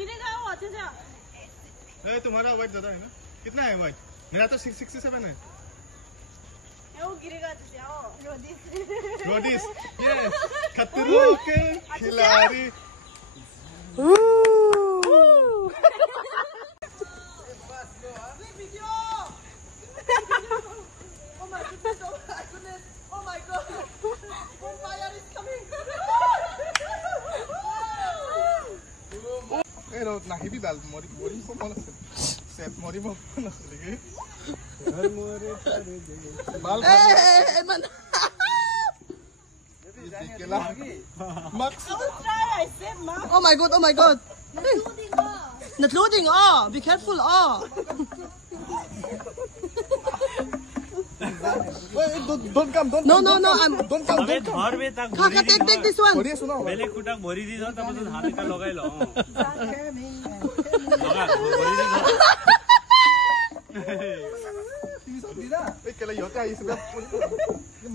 गिरेगा वो अच्छे से। तुम्हारा वाइट ज्यादा है ना? कितना है वाइट? मेरा तो 67 है। वो गिरेगा अच्छे से। आओ रोडीज यस खतरों के खिलाड़ी। नाहिबी बाल मरी मरी को मन सेट मरी मन लगे घर मोरे करे दे बाल man. केला Max Oh my god, oh my god. Including be careful Wait, don't come, No, I'm don't come. Kaka, take this one. बढ़िया सुनो बेले खुटा भरी दी था तब तो हाथ का लगाई लो लगा भरी दी ना एक केला यो क्या इसमें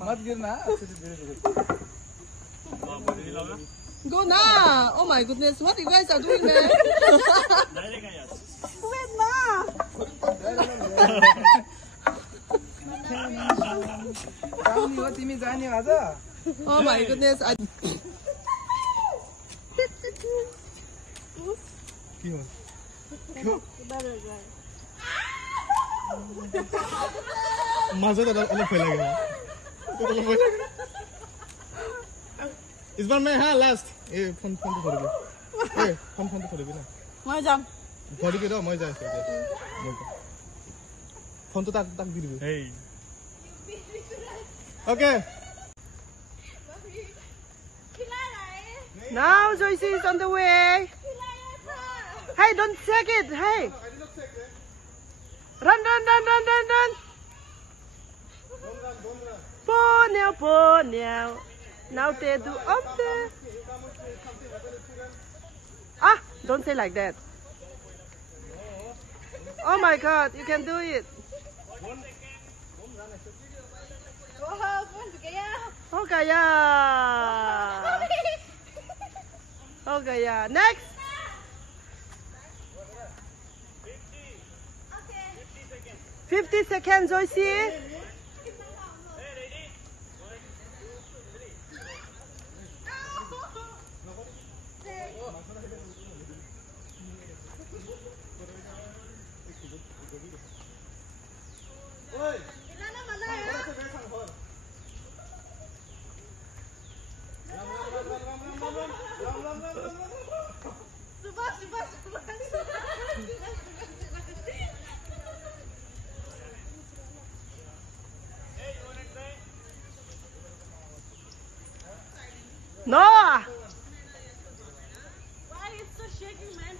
मत गिरना अच्छे से धीरे भरी दी लगा Go now. Oh my goodness, what you guys are doing, man? Direct यार Wait ना। जानी हो तिमी जानी आज Oh my goodness. के हो मजा तो अलग फैला गया इस बार मैं हाँ लास्ट ए फोन तो छोड़ दे ए फोन तो छोड़ दे ना मैं जाम। छोड़ के दो मैं जा फोन तो तक दी दे हे okay Now Joyce is on the way. Hey, don't check it. Hey. Run. Ponel. Now they do up there. Don't say like that. Oh my God, you can do it. Oh Gaya. Oh Gaya. Next. 50 seconds, Joyce. Noah! Why is so shaking, man?